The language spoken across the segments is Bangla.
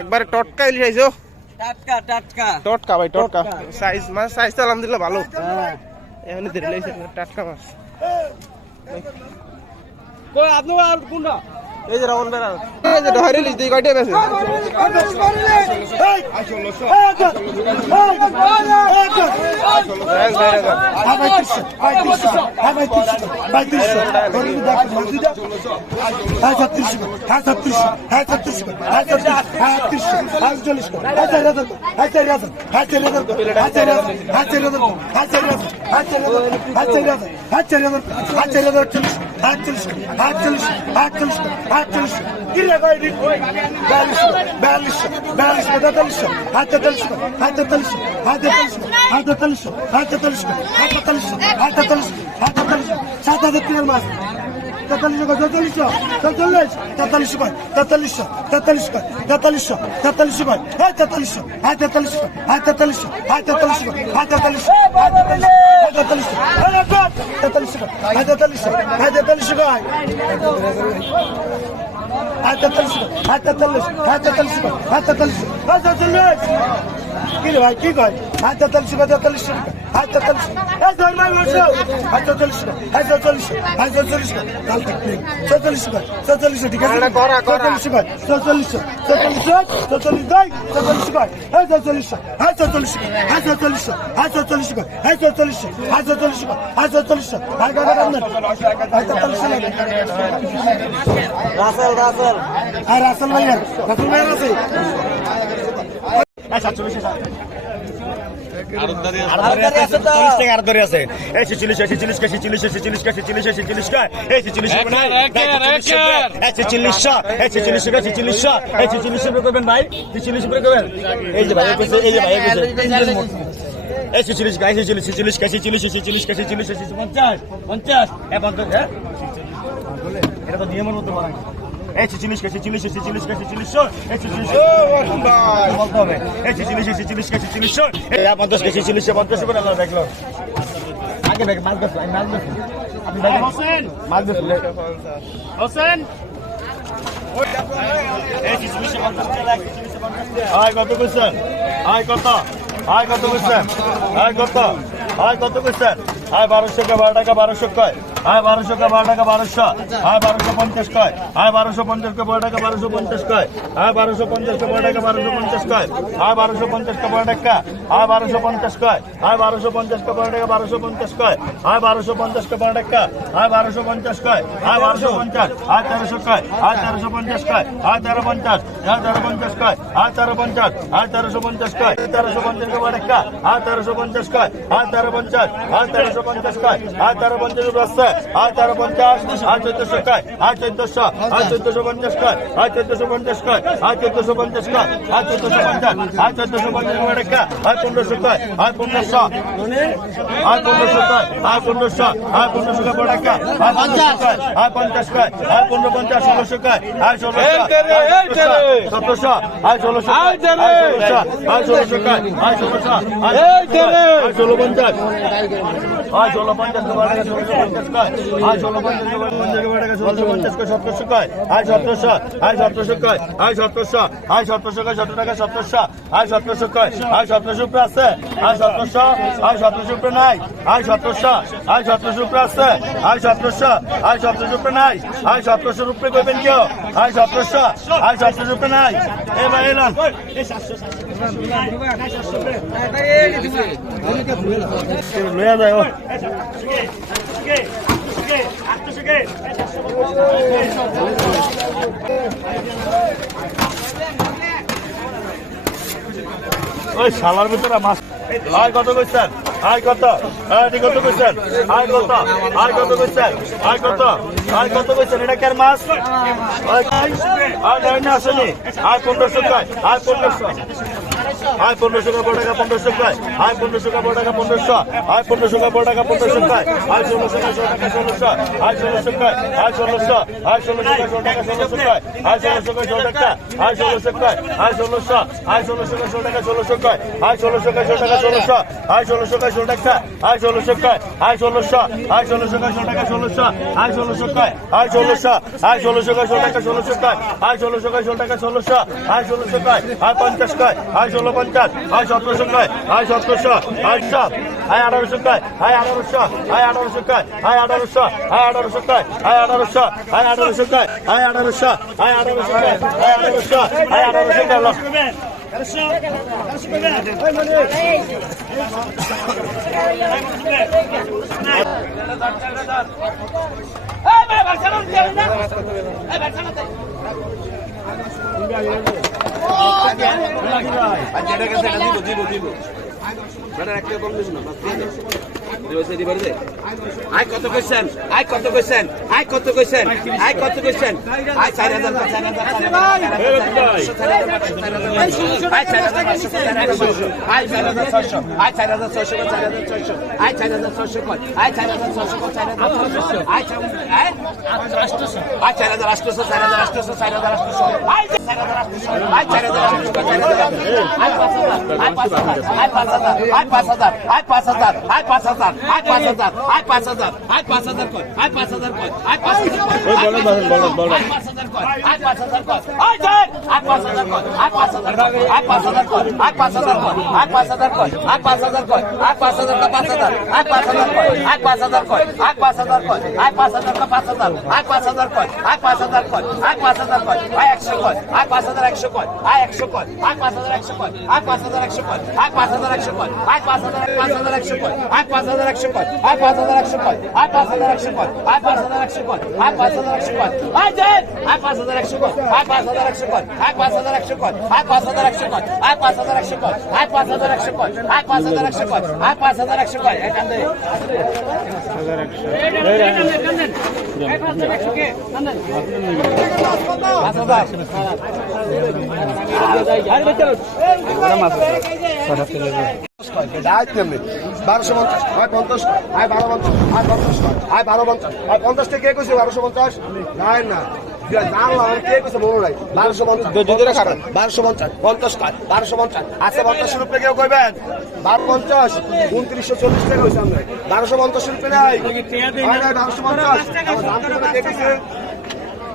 একবারে টটকা ইলিশ আইছো? টাটকা টাটকা। টটকা ভাই টটকা। সাইজ মাছ সাইজ তো আলহামদুলিল্লাহ ভালো। হ্যাঁ। এখন ধরে লাইছে টাটকা মাছ। কই আপনি আর কোনটা? এই যে রাউন্ড বেড়া এই যে ধরে লিস দুই কয়টা বেছে হাজার তিনের মাস তেতাল্লিশশো তেতাল্লিশশো তেতাল্লিশ তেতাল্লিশশো কয় তেতাল্লিশশো তেতাল্লিশশো কয় তেতাল্লিশশো তেতাল্লিশশো কয় হ্যাঁ তেতাল্লিশশো হ্যাঁ তেতাল্লিশশো হ্যাঁ তেতাল্লিশশো হ্যাঁ তেতাল্লিশশো হ্যাঁ তেতাল্লিশশো হ্যাঁ তেতাল্লিশশো হ্যাঁ তেতাল্লিশশো হ্যাঁ তেতাল্লিশশো হ্যাঁ তেতাল্লিশশো কয় হ্যাঁ তেতাল্লিশশো হ্যাঁ তেতাল্লিশ হ্যাঁ তেতাল্লিশশো কয় হ্যাঁ তেতাল্লিশশো হ্যাঁ তেতাল্লিশ কি রে ভাই কি কয় হ্যাঁ তেতাল্লিশশো কয় তেতাল্লিশশো হ্যাঁ তেতাল্লিশশো হ্যাঁ ধর ভাই বসো হ্যাঁ চৌচল্লিশশো হ্যাঁ চৌচল্লিশশো হ্যাঁ চৌচল্লিশশো কাল ঠিক নেই চৌচল্লিশশো কয় চৌচল্লিশশো ঠিক আছে করা, করা, করা। চৌচল্লিশশো কয় চৌচল্লিশশো চৌচল্লিশশো চৌচল্লিশ Hatta tanışın, hatta tanışın, hatta tanışın, hatta tanışın. Sadece kırılmaz. চৌচল্লিশশো কয় হ্যাঁ চৌচল্লিশশো হ্যাঁ চৌচল্লিশশো কয় হ্যাঁ চৌচল্লিশশো হ্যাঁ কয় টাকা আপনার হ্যাঁ তেতাল্লিশশো লাগে রাসেল রাসেল আর রাসেল ভাইয়ার রাসেল ভাইয়ার আছে আরদারি আছে তো আর ধরে আছে এই ছিচল্লিশ ছিচল্লিশ কে ছিচল্লিশ ছিচল্লিশ কে ছিচল্লিশ ছিচল্লিশ কে এই ছিচল্লিশ এই রাসেল রাসেল আর রাসেল ভাইয়া রাসেল ভাইয়া আছে সাতচল্লিশ ভাই ছিচল্লিশ উপরে করবেন এই যে ভাই এই যে ভাই এই ছিচল্লিশ গাই ছিচল্লিশ ছিচল্লিশ কে ছিচল্লিশ ছিচল্লিশ কে ছিচল্লিশ পঞ্চাশ পঞ্চাশ এ পঞ্চাশ হ্যাঁ নিয়মের মতো এই ছিচল্লিশ ছিচল্লিশ ছিচল্লিশ ছিচল্লিশ বলতে হবে ছিচল্লিশ ছিচল্লিশ ছিচল্লিশ পঞ্চাশ ছিচল্লিশ পঞ্চাশ উপরে আল্লাহ দেখল আগে ব্যাগ মাছ ধরছো আমি মাছ ধরছি আপনি দেখেন মাছ টাকা পঞ্চাশ টাকা আয় কত করছেন আয় কত আয় কত করছেন আয় কত আয় কত করছেন আয় বারোশো কে বারো টাকা বারোশো কয় আয় বারোশো কে বারো টাকা বারোশো আয় বারোশো পঞ্চাশ কয় আয় বারোশো পঞ্চাশ কে বারো টাকা বারোশো পঞ্চাশ কয় আয় বারোশো পঞ্চাশ কে বারো টাকা বারোশো পঞ্চাশ কয় আয় বারোশো পঞ্চাশ কে বারো টাকা আয় বারোশো পঞ্চাশ কয় আয় বারোশো পঞ্চাশ কে বারো টাকা বারোশো পঞ্চাশ কয় আয় বারোশো পঞ্চাশ কে বারো টাকা আয় বারোশো পঞ্চাশ কয় আয় বারোশো পঞ্চাশ আয় তেরোশো কয় আয় তেরোশো পঞ্চাশ কয় আয় তেরো পঞ্চাশ আয় তেরো পঞ্চাশ কয় আয় তেরো পঞ্চাশ আয় তেরোশো পঞ্চাশ কয় তেরোশো পঞ্চাশ কে বারো টাকা আয় তেরোশো পঞ্চাশ কয় আয় তেরো পঞ্চাশ আয় তেরোশো পঞ্চাশ কয় আয় তেরো পঞ্চাশ আয় তেরো পঞ্চাশ আয় চোদ্দশো কয় আয় চোদ্দশো আয় চোদ্দশো পঞ্চাশ কয় আয় চোদ্দশো পঞ্চাশ কয় আয় চোদ্দশো পঞ্চাশ কয় আয় চোদ্দশো পঞ্চাশ আয় চোদ্দশো পঞ্চাশ টাকা আয় পনেরোশো কয় আয় পনেরোশো আয় পনেরোশো কয় আয় পনেরোশো আয় পনেরোশো কয় টাকা আয় পঞ্চাশ কয় আয় পঞ্চাশ কয় আয় পনেরো পঞ্চাশ ষোলোশো কয় আয় ষোলোশো সতেরোশো আয় ষোলোশো আয় ষোলোশো আয় ষোলোশো কয় আয় ষোলোশো আয় ষোলো পঞ্চাশ ষোলো পঞ্চাশ কয় আয় ষোলো পঞ্চাশ কয় সতেরোশো কয় আয় সতেরোশো আয় সতেরোশো কয় আয় সতেরোশো আয় সতেরোশো কয় সতেরো টাকা সতেরোশো আয় সতেরোশো কয় আয় সতেরোশো উপরে আছে আয় সতেরোশো আয় সতেরোশো উপরে নাই আয় সতেরোশো আয় সতেরোশো উপরে আছে আয় সতেরোশো আয় সতেরোশো উপরে নাই আয় সতেরোশোর উপরে করবেন কেউ আয় সতেরোশো আয় সতেরোশো উপরে নাই এবার এলাম লইয়া যায় ওই শালার ভিতরে মাছ। আয় কত কইছেন? আয় কত? আয় কত কইছেন? আয় কত? আয় কত কইছেন? আয় কত? আয় কত কইছেন? এটা কার মাছ? আয় আয় না আসেনি আয় পনেরোশো আয় পনেরোশো। হাই পনেরোশো কাপড় টাকা পনেরোশো প্রায় হাই পনেরোশো কাপড় টাকা পনেরোশো হাই পনেরোশো কাপড় টাকা পনেরোশো প্রায় হাই ষোলোশো টাকা ষোলোশো হাই ষোলোশো প্রায় হাই ষোলোশো হাই ষোলোশো টাকা ষোলোশো প্রায় হাই ষোলোশো ষোলো টাকা হাই ষোলোশো প্রায় হাই ষোলোশো হাই ষোলোশো ষোলো টাকা ষোলোশো প্রায় হাই ষোলোশো ষোলো টাকা ষোলোশো হাই ষোলোশো ষোলো টাকা হাই ষোলোশো প্রায় হাই ষোলোশো হাই ষোলোশো ষোলো টাকা ষোলোশো হাই ষোলোশো প্রায় হাই ষোলোশো হাই ষোলোশো ষোলো টাকা ষোলোশো প্রায় হাই ষোলোশো ষোলো টাকা ষোলোশো হাই ষোলোশো প্রায় হাই পঞ্চাশ প্রায় হাই ষোলপঞ্চাশ হাই সতেরোশো নয় হাই সতেরোশো হাই সাত হাই আঠারোশো নয় হাই আঠারোশো হাই আঠারোশো নয় হাই আঠারোশো হাই আঠারোশো নয় হাই আঠারোশো হাই আঠারোশো নয় হাই আঠারোশো হাই আঠারোশো নয় হাই আঠারোশো হাই আঠারোশো নয় Hey, Barcelona! Hey, আয় কত কইছেন আয় কত কইছেন আয় কত কইছেন কইছেন আয় চার হাজার চার হাজার আয় চার আয় চার হাজার ছয়শো আয় চার হাজার ছয়শো ছয়শো আয় চার হাজার আটশোশো চার চার হাজার আটশোশো চার হাজার আটশোশো চার आठ पाच हजार আয় পাঁচ হাজার একশো আয় একশো আয় আয় পাঁচ হাজার একশো কর আয় পাঁচ হাজার একশো আয় পাঁচ হাজার একশো আয় পাঁচ হাজার পাঁচ হাজার একশো কর আয় পাঁচ হাজার একশো আয় পাঁচ হাজার একশো কর আয় পাঁচ হাজার একশো আয় পাঁচ হাজার একশো আয় পাঁচ হাজার একশো আয় আয় পাঁচ হাজার একশো আয় পাঁচ হাজার একশো আয় পাঁচ হাজার একশো আয় পাঁচ হাজার একশো আয় পাঁচ হাজার একশো আয় পাঁচ হাজার একশো আয় পাঁচ হাজার একশো আয় পাঁচ হাজার একশো কর এখান থেকে পাঁচ হাজার বারোশো পঞ্চাশ আয় পঞ্চাশ আয় বারো পঞ্চাশ আয় পঞ্চাশ আয় বারো পঞ্চাশ আয় পঞ্চাশ থেকে কে কইছে বারোশো পঞ্চাশ না মনে নাই বারোশো পঞ্চাশ পঞ্চাশ বারোশো পঞ্চাশ আছে পঞ্চাশ রুপে কেউ কইবেন বারো পঞ্চাশ উনত্রিশশো চল্লিশ টাকা হয়েছে আমরা বারোশো পঞ্চাশ রুপে নাই বারোশো পঞ্চাশ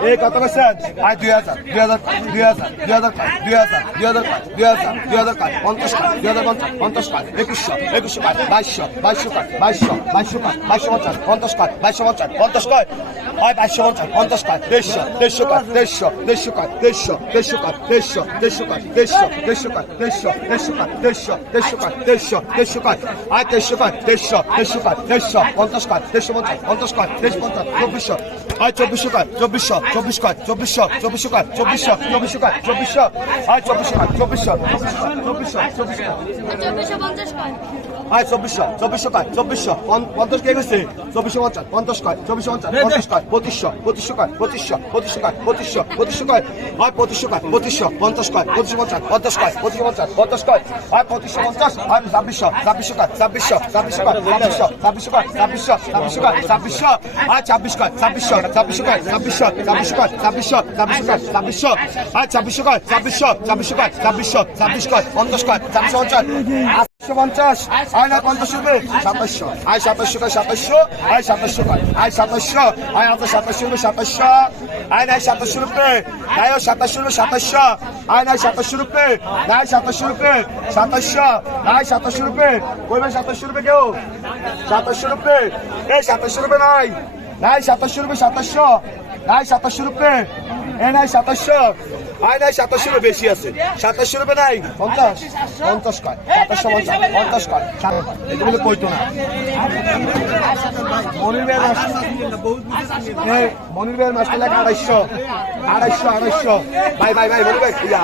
এই কত কইছেন আয় দুই হাজার দুই হাজার দুই হাজার দুই হাজার দুই হাজার দুই হাজার দুই হাজার দুই হাজার পঞ্চাশ দুই হাজার পঞ্চাশ পঞ্চাশ কাঠ একুশশো একুশশো কাঠ বাইশশো বাইশশো কাঠ বাইশশো বাইশশো কাঠ বাইশশো পঞ্চাশ পঞ্চাশ কাঠ বাইশশো পঞ্চাশ পঞ্চাশ কাঠ হয় বাইশশো পঞ্চাশ পঞ্চাশ কাঠ দেড়শো দেড়শো কাঠ দেড়শো দেড়শো কাঠ দেড়শো দেড়শো কাঠ দেড়শো দেড়শো কাঠ দেড়শো দেড়শো কাঠ দেড়শো দেড়শো কাঠ দেড়শো দেড়শো কাঠ দেড়শো দেড়শো কাঠ আয় দেড়শো কাঠ দেড়শো দেড়শো কাঠ দেড়শো পঞ্চাশ কাঠ দেড়শো পঞ্চাশ পঞ্চাশ কাঠ দেড়শো পঞ্চাশ চব্বিশশো আয় চব্বিশশো কাঠ চব্বিশশো চব্বিশ কাঠ চব্বিশশো চব্বিশশো কাঠ চব্বিশশো চব্বিশশো কাঠ চব্বিশশো আয় চব্বিশশো কাঠ চব্বিশশো চব্বিশশো চব্বিশশো চব্বিশশো পঞ্চাশ কয় আয় চব্বিশশো চব্বিশশো কাঠ চব্বিশশো পঞ্চাশ কে গেছে চব্বিশশো পঞ্চাশ পঞ্চাশ কাঠ চব্বিশশো পঞ্চাশ পঞ্চাশ কাঠ পঁচিশশো পঁচিশশো কাঠ পঁচিশশো পঁচিশশো কাঠ পঁচিশশো পঁচিশশো কাঠ আয় পঁচিশশো কাঠ পঁচিশশো পঞ্চাশ কাঠ পঁচিশশো পঞ্চাশ পঞ্চাশ কাঠ পঁচিশশো পঞ্চাশ পঞ্চাশ কাঠ আয় পঁচিশশো পঞ্চাশ আয় ছাব্বিশশো ছাব্বিশশো কাঠ ছাব্বিশশো ছাব্বিশশো কাঠ ছাব্বিশশো ছাব্বিশশো কাঠ ছাব্বিশশো ছাব্বিশশো কাঠ ছাব্বিশশো আয় ছাব্বিশ কাঠ ছাব্বিশশো ছাব্বিশশো কাঠ ছাব্বিশশো ছাব্বিশশো কাঠ ছাব্বিশশো ছাব্বিশশো কাঠ ছাব্বিশশো আয় ছাব্বিশশো কাঠ ছাব্বিশশো ছাব্বিশশো কাঠ ছাব্বিশশো ছাব্বিশ কাঠ পঞ্চাশ কাঠ ছাব্বিশশো পঞ্চাশ পঞ্চাশ। আয় না পঞ্চাশ রুপে সাতাশশো। আয় সাতাশশো কায় সাতাশশো? আয় সাতাশশো কায়। আয় সাতাশশো। আয় হাতে সাতাশশো রুপে সাতাশশো। আয় নাই সাতাশশো রুপে। আয় সাতাশশো রুপে সাতাশশো। আয় নাই সাতাশশো রুপে। নাই সাতাশশো রুপে। সাতাশশো। নাই সাতাশশো রুপে। কইবেন সাতাশশো রুপে কেউ? সাতাশশো রুপে। এই সাতাশশো রুপে নাই। নাই সাতাশশো রুপে সাতাশশো। নাই সাতাশশো রুপে। এ নাই, সাতাশশো। আয়, নাই সাতাশশো রুপে বেশি আছে। সাতাশশো রুপে নাই? পঞ্চাশ? পঞ্চাশ কয়? সাতাশশো পঞ্চাশ পঞ্চাশ কয়? এগুলো কইতো না। মনির ভাইয়ের এই, মনির ভাইয়ের মাসটা লাগে আড়াইশো। আড়াইশো আড়াইশো। ভাই ভাই ভাই, মনির ভাই, ইয়া।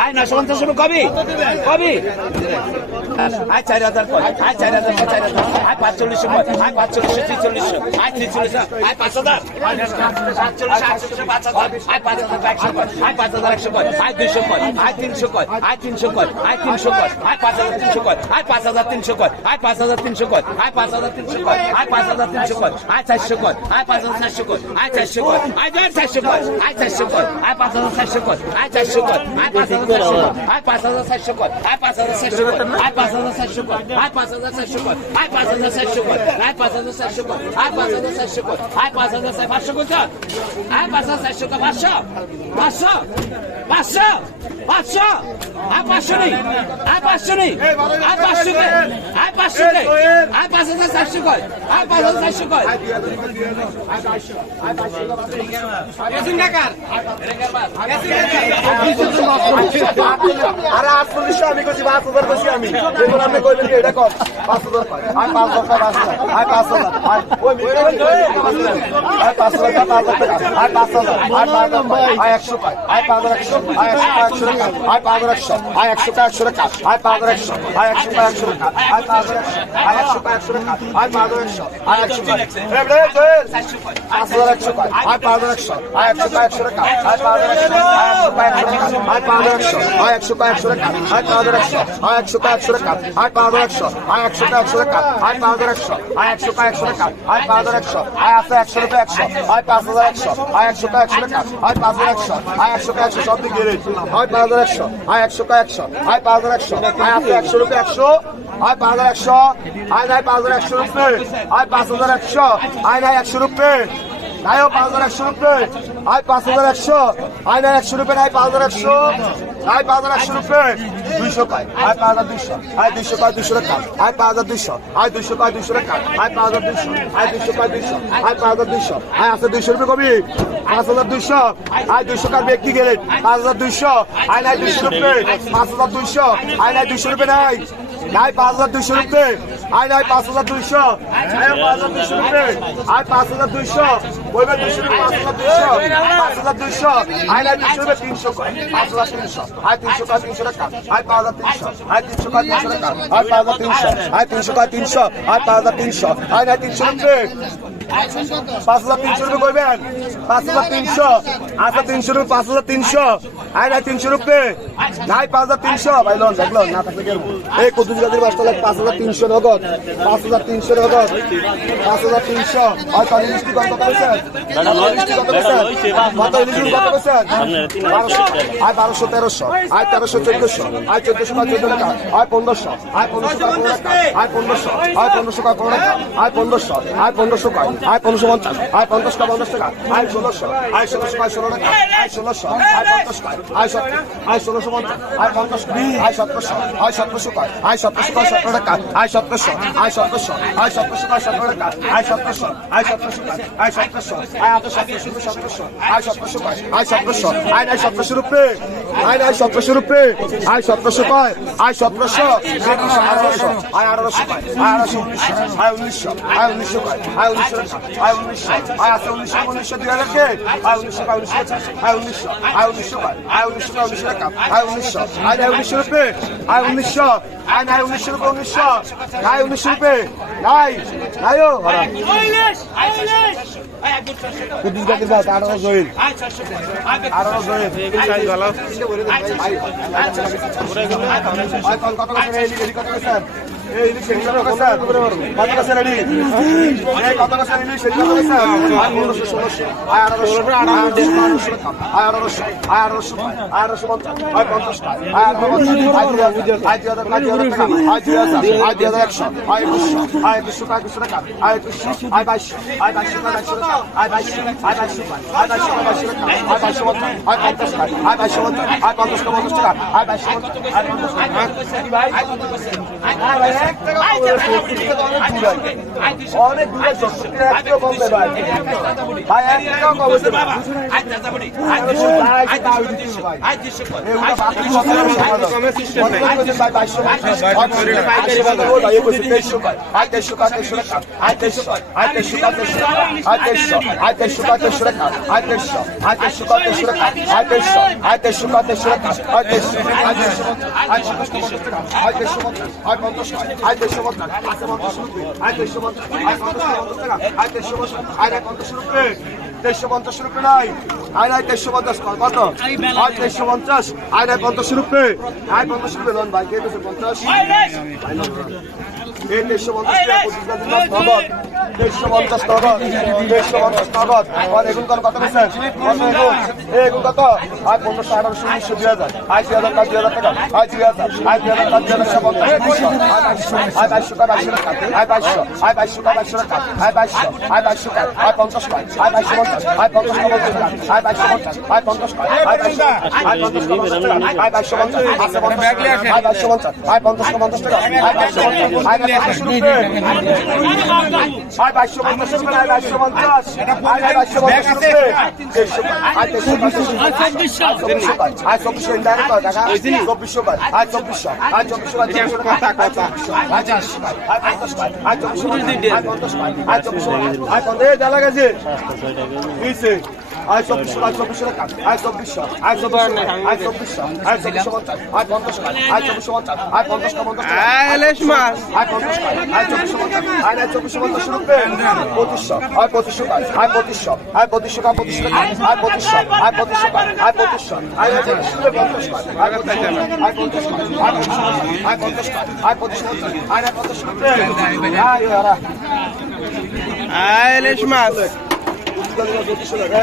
আয় নশো পঞ্চাশ কবি? কবি? আয়, চার হাজার আয়, চার হাজার চার হাজার আয়, পাঁচচল্লিশশো আয়, পাঁচচল্লিশশো ত্রিচল্লিশশো আয় ত্রিচল্লিশশো আয়, পাঁচ হাজার। Ai, passando essa chuva, ai, passando essa chuva, ai, passando essa chuva, ai, passando essa পাঁচশো কোথাও হ্যাঁ পাঁচশো, চারশো তো পাঁচশো। পাঁচশো পাঁচশো পাঁচশো। আর পাঁচশো নেই। আর পাঁচশো নেই। আর পাঁচশো কে আর পাঁচশো কে আর পাঁচ হাজার চারশো কয়? আর পাঁচ হাজার চারশো কয়? আরে আটচল্লিশশো আমি করছি পাঁচ পাঁচ হাজার পাঁচ হাজার টাকা আর পাঁচ হাজার আর পাঁচ হাজার আর একশো আর পাঁচ হাজার একশো আর একশো টাকা আর পাঁচ হাজার একশো আর একশো টাকা একশো টাকা আর পাঁচ হাজার একশো আর একশো টাকা একশো টাকা আর পাঁচ হাজার একশো আর একশো টাকা একশো টাকা আর পাঁচ হাজার একশো আর একশো টাকা পাঁচ হাজার একশো আর পাঁচ হাজার একশো আর একশো টাকা একশো একশো একশো একশো একশো একশো একশো একশো একশো একশো একশো একশো একশো একশো একশো একশো একশো আর পাঁচ হাজার একশো আর একশো টাকা একশো টাকা আর পাঁচ হাজার একশো আর একশো টাকা একশো, সব দিকে আর পাঁচ হাজার একশো আর একশো টাকা একশো আর পাঁচ হাজার একশো আয় একশো রুপে একশো আর পাঁচ হাজার একশো আয় নাই পাঁচ হাজার একশো রুপে আর পাঁচ হাজার একশো আয় নাই একশো রুপে। নাই পাঁচ হাজার একশো রুপে আয় পাঁচ হাজার একশো আয় নাই একশো রুপে নাই পাঁচ হাজার একশো আয় পাঁচ হাজার একশো রুপে দুইশো পাই আয় পাঁচ হাজার দুইশো আয় দুইশো পাই দুইশো টাকা আয় পাঁচ হাজার দুইশো আয় দুইশো পাই দুইশো টাকা আয় পাঁচ হাজার দুইশো আয় দুইশো পাই দুইশো আয় পাঁচ হাজার দুইশো আয় আছে দুইশো রুপে কবি পাঁচ হাজার দুইশো আয় দুইশো কার ব্যক্তি গেলে পাঁচ হাজার দুইশো আয় নাই দুইশো রুপে পাঁচ হাজার দুইশো আয় নাই দুইশো রুপে নাই নাই পাঁচ হাজার দুইশো রুপে আয় নাই পাঁচ হাজার দুইশো। আয় পাঁচ হাজার দুইশো আয়, পাঁচ হাজার দুইশো। তিনশো দুইশো তিনশো পাঁচ হাজার দুইশো। পাঁচ হাজার দুইশো। আয় দুইশো রুপে, তিনশো আয় পাঁচ হাজার তিনশো। আয়, তিনশো কয়, তিনশো টাকা। আয়, পাঁচ হাজার তিনশো। আয়, তিনশো কয়, তিনশো টাকা। আয়, পাঁচ হাজার তিনশো। আয়, তিনশো কয়, তিনশো। আয়, পাঁচ হাজার তিনশো। আয় নাই তিনশো রুপে। পাঁচ হাজার তিনশো রুপে করবেন? পাঁচ হাজার তিনশো। আচ্ছা তিনশো রুপে পাঁচ হাজার তিনশো। আয় নাই তিনশো রুপে। নাই পাঁচ হাজার তিনশো। ভাই লোন দেখল না থাকলে? এই কুতুজ গাছের বাসটা লাগে পাঁচ হাজার তিনশো নগদ। পাঁচ হাজার তিনশো নগদ। পাঁচ হাজার তিনশো। আর পানি মিষ্টি কত করেছেন কত করেছেন কত করেছেন আয় বারোশো। তেরোশো। আয় তেরোশো চোদ্দশো। আয় চোদ্দশো কয় চোদ্দ টাকা? আয় পনেরোশো। আয় পনেরোশো কয় পনেরো টাকা? আয় পনেরোশো। আয় পনেরোশো পনেরো টাকা? আয় পনেরোশো। আয় পনেরোশো আয় পনেরোশো পঞ্চাশ, আয় পঞ্চাশ কয় পঞ্চাশ টাকা, আয় ষোলোশো আয় ষোলোশো কয় ষোলো টাকা, আয় ষোলোশো, আয় পঞ্চাশ কয় আয় সতেরো আয় ষোলোশো পঞ্চাশ, আয় পঞ্চাশ আয় সতেরোশো আয় সতেরোশো কয় আয় সতেরোশো কয় সতেরো টাকা, আয় সতেরোশো আয় সতেরোশো আয় সতেরোশো কয় সতেরো টাকা, আয় সতেরোশো আয় সতেরোশো কয় আয় সতেরোশো আয় আট সতেরোশো সতেরোশো আয় সতেরোশো কয় আয় সতেরোশো আয় নাই সতেরোশো রুপে, আয় নাই সতেরোশো রুপে, আয় সতেরোশো কয় আয় সতেরোশো সতেরোশো আঠারোশো, আয় আঠারোশো কয় আয় আঠারোশো উনিশশো, আয় উনিশশো আয় উনিশশো কয় আয় উনিশশো টাকা আয় উনিশশো আয় আছে উনিশশো উনিশশো দুই হাজার কে আয় উনিশশো কয় উনিশশো টাকা আয় উনিশশো আয় উনিশশো কয় আয় উনিশশো কয় উনিশশো টাকা আয় উনিশশো আয় নাই উনিশশো রুপে আয় উনিশশো আয় নাই উনিশশো রুপে উনিশশো নাই উনিশশো রুপে নাই নাই ও কুদ্দুস গাছের বাস আঠারো জহির আঠারো জহির কত কত আয় অনেক। দূরে আয় পঞ্চাশ আয় তেইশশো পঞ্চাশ আয় পঞ্চাশ আয় তেইশশো পঞ্চাশ আয় পঞ্চাশ টাকা আয় তেইশশো পঞ্চাশ আয় নাই পঞ্চাশ রুপে তেইশশো পঞ্চাশ রুপে নাই আয় নাই তেইশশো পঞ্চাশ কত আয় তেইশশো পঞ্চাশ আয় নাই পঞ্চাশ রুপে আয় পঞ্চাশ রুপে লোন ভাই কে পঞ্চাশ এই দেড়শো পঞ্চাশ টাকা পঁচিশ হাজার নগদ দেড়শো পঞ্চাশ নগদ দেড়শো পঞ্চাশ নগদ আর এগুলো কত কত পেয়েছেন কত এগুলো কত আয় পনেরোশো আঠারোশো উনিশশো দুই হাজার আয় দুই হাজার দুই হাজার টাকা আয় দুই হাজার আয় দুই হাজার দুই হাজার পঞ্চাশ আয় বাইশশো টাকা বাইশশো টাকা আয় বাইশশো আয় বাইশশো টাকা বাইশশো টাকা আয় বাইশশো আয় বাইশশো টাকা আয় পঞ্চাশ টাকা আয় বাইশশো পঞ্চাশ আয় পঞ্চাশ পঞ্চাশ আয় বাইশশো পঞ্চাশ আয় পঞ্চাশ চব্বিশশো টাকা আয় চব্বিশশো আয় চব্বিশশো আয় আয় আয় আয় আয় আয় আয় আয় আয় টাকা আয় চব্বিশশো আয় চব্বিশশো আয় চব্বিশশো আয় চব্বিশশো পঞ্চাশ আয় পঞ্চাশ আয় চব্বিশশো পঞ্চাশ আয় পঞ্চাশ পঞ্চাশ টাকা। আয় আয় পঞ্চাশ আয় চব্বিশশো পঞ্চাশ আয় নাই চব্বিশশো পঞ্চাশ রুপে পঁচিশশো আয় পঁচিশশো আয় পঁচিশশো আয় পঁচিশশো কা পঁচিশশো টাকা আয় পঁচিশশো আয় পঁচিশশো আয় পঁচিশশো আয় পঁচিশশো আয় পঁচিশশো আয় পঞ্চাশ আয় পঁচিশশো আয় পঞ্চাশ আয় পঁচিশশো আয় পঞ্চাশ আয় ওরা আয় ইলিশ মাছ পঁচিশশো টাকা